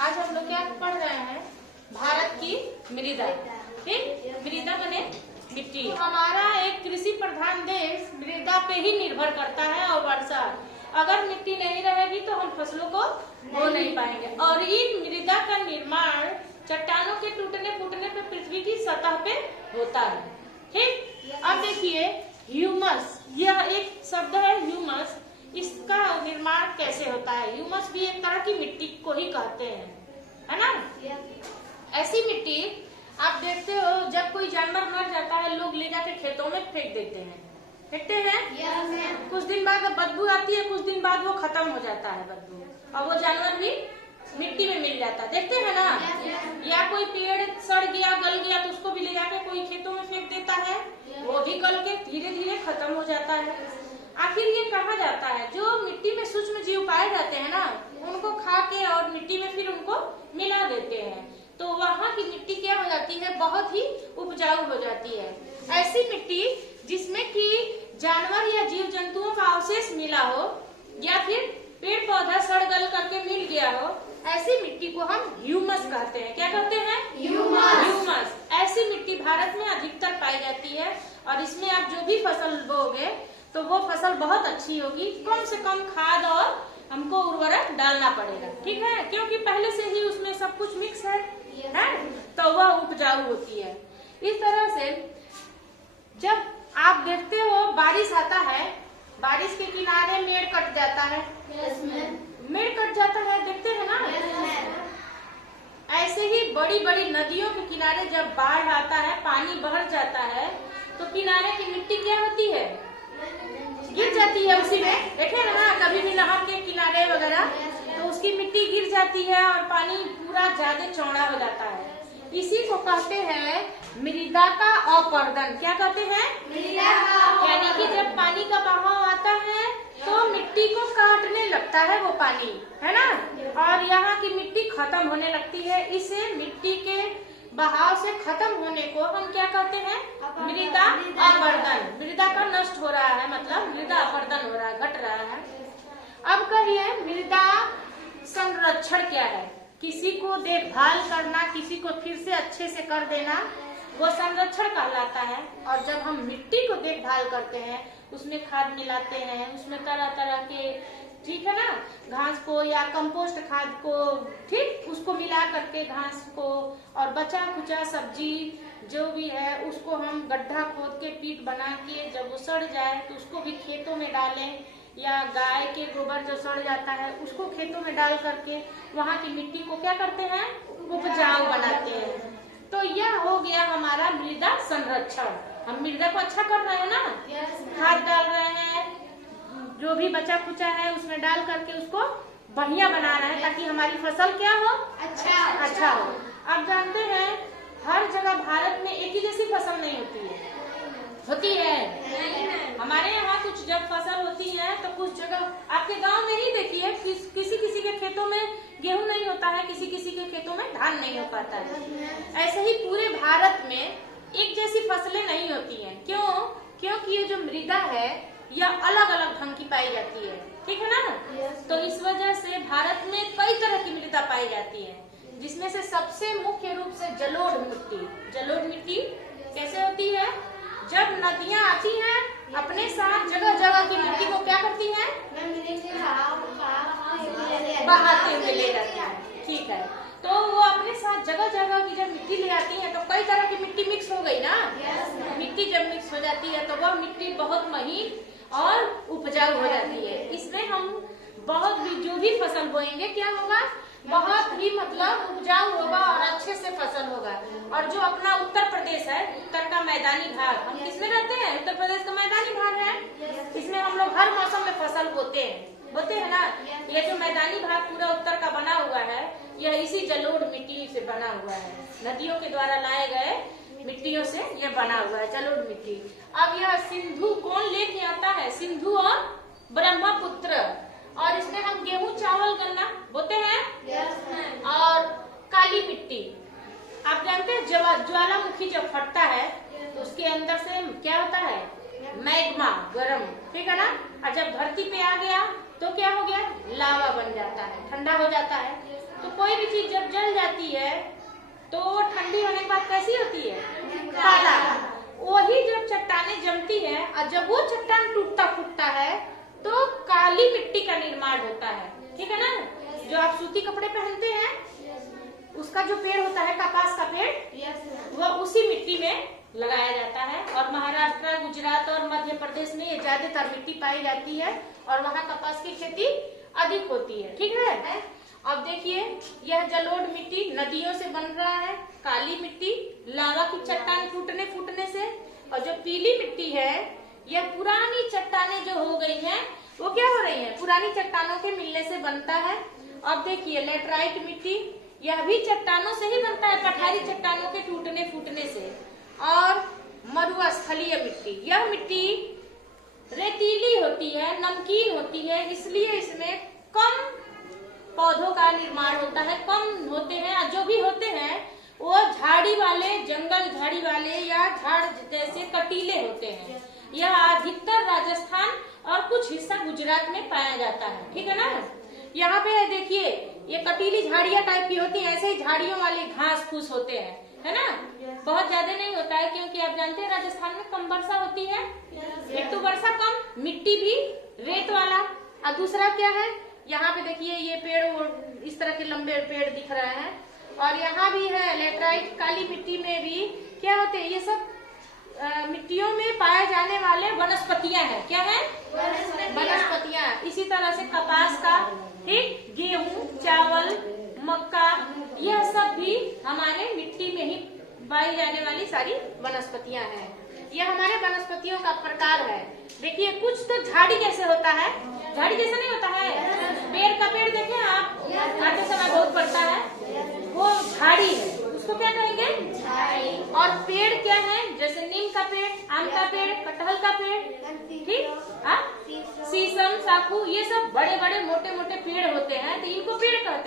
आज हम लोग क्या पढ़ रहे हैं? भारत की मृदा। ठीक, मृदा बने मिट्टी। हमारा एक कृषि प्रधान देश मृदा पे ही निर्भर करता है और वर्षा। अगर मिट्टी नहीं रहेगी तो हम फसलों को बो नहीं पाएंगे। और इन मृदा का निर्माण चट्टानों के टूटने फूटने पे पृथ्वी की सतह पे होता है। ठीक, अब देखिए ह्यूमस, यह एक शब्द है ह्यूमस। इसका निर्माण कैसे होता है? ह्यूमस भी एक तरह की मिट्टी को ही कहते हैं, है ना? ऐसी मिट्टी आप देखते हो जब कोई जानवर मर जाता है लोग ले जाके खेतों में फेंक देते हैं, फेंकते हैं। कुछ दिन बाद बदबू आती है, कुछ दिन बाद वो खत्म हो जाता है बदबू, और वो जानवर भी मिट्टी में मिल जाता है, देखते हैं ना? या कोई पेड़ सड़ गया गल गया तो उसको भी ले जाके कोई खेतों में फेंक देता है, वो भी गल के धीरे धीरे खत्म हो जाता है। आखिर ये कहा जाता है जो मिट्टी में सूक्ष्म जीव पाए जाते हैं ना, उनको खा के और मिट्टी में फिर उनको मिला देते हैं, तो वहाँ की मिट्टी क्या हो जाती है? बहुत ही उपजाऊ हो जाती है। ऐसी मिट्टी जिसमें कि जानवर या जीव जंतुओं का अवशेष मिला हो या फिर पेड़ पौधा सड़ गल करके मिल गया हो, ऐसी मिट्टी को हम ह्यूमस कहते हैं। क्या कहते हैं? ह्यूमस। ऐसी मिट्टी भारत में अधिकतर पाई जाती है और इसमें आप जो भी फसल बोगे तो वो फसल बहुत अच्छी होगी। कम से कम खाद और हमको उर्वरक डालना पड़ेगा, ठीक है? क्योंकि पहले से ही उसमें सब कुछ मिक्स है, तो वह उपजाऊ होती है। इस तरह से जब आप देखते हो बारिश आता है, बारिश के किनारे मेड़ कट जाता है, मेड़ कट जाता है, देखते हैं ना? ऐसे ही बड़ी बड़ी नदियों के किनारे जब बाढ़ आता है, पानी बढ़ जाता है, तो किनारे की मिट्टी क्या होती है? गिर जाती है उसी में। देखे ना कभी भी नहर के किनारे वगैरह, तो उसकी मिट्टी गिर जाती है और पानी पूरा ज्यादा चौड़ा हो जाता है। इसी को कहते हैं मृदा का अपर्दन। क्या कहते हैं? मृदा का। यानी कि जब पानी का बहाव आता है तो मिट्टी को काटने लगता है वो पानी, है ना? और यहाँ की मिट्टी खत्म होने लगती है। इसे मिट्टी के बहाव से खत्म होने को हम क्या कहते हैं? मृदा अपर्दन। मृदा का नष्ट हो रहा है, मतलब मृदा अपर्दन हो रहा है, घट रहा है। अब कहिए मृदा संरक्षण क्या है? किसी को देखभाल करना, किसी को फिर से अच्छे से कर देना, वो संरक्षण कहलाता है। और जब हम मिट्टी को देखभाल करते हैं, उसमें खाद मिलाते हैं, उसमें तरह तरह के, ठीक है ना, घास को या कंपोस्ट खाद को, ठीक, उसको मिला करके घास को और बचा कुचा सब्जी जो भी है उसको हम गड्ढा खोद के पीट बना के जब वो सड़ जाए तो उसको भी खेतों में डालें, या गाय के गोबर जो सड़ जाता है उसको खेतों में डाल करके वहाँ की मिट्टी को क्या करते हैं? उपजाऊ बनाते हैं। तो यह हो गया हमारा मृदा संरक्षण। हम मृदा को अच्छा कर रहे हैं ना, खाद डाल रहे हैं, जो भी बचा कुचा है उसमें डाल करके उसको बढ़िया बना रहे हैं ताकि हमारी फसल क्या हो? अच्छा हो। आप जानते हैं हर जगह भारत में एक ही जैसी फसल नहीं होती है, होती है? हमारे यहाँ कुछ जब फसल होती है तो कुछ जगह आपके गांव में ही देखिए किसी किसी के खेतों में गेहूं नहीं होता है, किसी किसी के खेतों में धान नहीं हो पाता है। ऐसे ही पूरे भारत में एक जैसी फसलें नहीं होती हैं। क्यों? क्योंकि ये जो मृदा है यह अलग अलग ढंग की पाई जाती है, ठीक है ना? तो इस वजह से भारत में कई तरह की मृदा पाई जाती है, जिसमें से सबसे मुख्य रूप से जलोढ़ मिट्टी। जलोढ़ मिट्टी कैसे होती है? जब नदियां आती हैं अपने साथ जगह जगह की मिट्टी को क्या करती हैं? बहाते हुए ले जाती हैं, ठीक है? तो वो अपने साथ जगह जगह की जब मिट्टी ले आती है तो कई तरह की मिट्टी मिक्स हो गई ना। मिट्टी जब मिक्स हो जाती है तो वह मिट्टी बहुत महीन और उपजाऊ हो जाती है। इसमें हम बहुत भी जो भी फसल बोएंगे क्या होगा? बहुत ही मतलब उपजाऊ होगा और अच्छे से फसल होगा। और जो अपना उत्तर प्रदेश है, उत्तर का मैदानी भाग, हम किसमें रहते हैं? उत्तर प्रदेश का मैदानी भाग है। इसमें हम लोग हर मौसम में फसल बोते हैं ना। ये जो मैदानी भाग पूरा उत्तर का बना हुआ है, यह इसी जलोढ़ मिट्टी से बना हुआ है। नदियों के द्वारा लाए गए मिट्टियों से यह बना हुआ है जलोढ़ मिट्टी। अब यह सिंधु कौन लेके आता है? सिंधु और ब्रह्मपुत्र। और इसमें हम गेहूं चावल गन्ना बोते हैं। और काली मिट्टी, आप जानते हैं ज्वालामुखी जब फटता है तो उसके अंदर से क्या होता है? मैग्मा, गरम, ठीक है ना? और जब धरती पे आ गया तो क्या हो गया, लावा बन जाता है, ठंडा हो जाता है। तो कोई भी चीज जब जल जाती है तो ठंडी होने के बाद कैसी होती है, काला। वही जब चट्टाने जमती है और जब वो चट्टान टूटता फूटता है तो काली मिट्टी का निर्माण होता है, ठीक है ना। जो आप सूती कपड़े पहनते हैं उसका जो पेड़ होता है, कपास का पेड़, वो उसी मिट्टी में लगाया जाता है। और महाराष्ट्र, गुजरात और मध्य प्रदेश में ये ज्यादातर मिट्टी पाई जाती है और वहाँ कपास की खेती अधिक होती है, ठीक है। अब देखिए, यह जलोढ़ मिट्टी नदियों से बन रहा है, काली मिट्टी लावा की चट्टान टूटने फूटने से। और जो पीली मिट्टी है यह पुरानी चट्टानें जो हो गई हैं वो क्या हो रही हैं, पुरानी चट्टानों के मिलने से बनता है। अब देखिए, लेटराइट मिट्टी, यह भी चट्टानों से ही बनता है, पठारी चट्टानों के टूटने फूटने से। और मरुस्थलीय मिट्टी, यह मिट्टी रेतीली होती है, नमकीन होती है, इसलिए इसमें कम पौधों का निर्माण होता है, कम होते हैं। और जो भी होते हैं वो झाड़ी वाले, जंगल झाड़ी वाले या झाड़ जैसे कटीले होते हैं। यह अधिकतर राजस्थान और कुछ हिस्सा गुजरात में पाया जाता है, ठीक है ना। यहाँ पे देखिए, ये कटीली झाड़ियाँ टाइप की होती है, ऐसे ही झाड़ियों वाले घास फूस होते हैं, है ना। बहुत ज्यादा नहीं होता है क्योंकि आप जानते हैं राजस्थान में कम वर्षा होती है। एक तो वर्षा कम, मिट्टी भी रेत वाला, और दूसरा क्या है, यहाँ पे देखिए ये पेड़ इस तरह के लंबे पेड़ दिख रहे हैं। और यहाँ भी है लेटराइट, काली मिट्टी में भी क्या होते हैं, ये सब मिट्टियों में पाए जाने वाले वनस्पतियां हैं। क्या है, वनस्पतियां। इसी तरह से कपास का, ठीक, गेहूं, चावल, मक्का, यह सब भी हमारे मिट्टी में ही पाई जाने वाली सारी वनस्पतियां हैं। यह हमारे वनस्पतियों का प्रकार है। देखिए, कुछ तो झाड़ी जैसे होता है, झाड़ी जैसा नहीं होता है। पेड़ का पेड़ देखें आप, आते समय बहुत पड़ता है, वो झाड़ी है, उसको क्या कहेंगे, झाड़ी। और पेड़ क्या है, जैसे नीम का पेड़, आम का पेड़, कटहल का पेड़, ठीक, शीशम, साखू, ये सब बड़े बड़े मोटे मोटे पेड़ होते हैं, तो इनको पेड़ कहते हैं।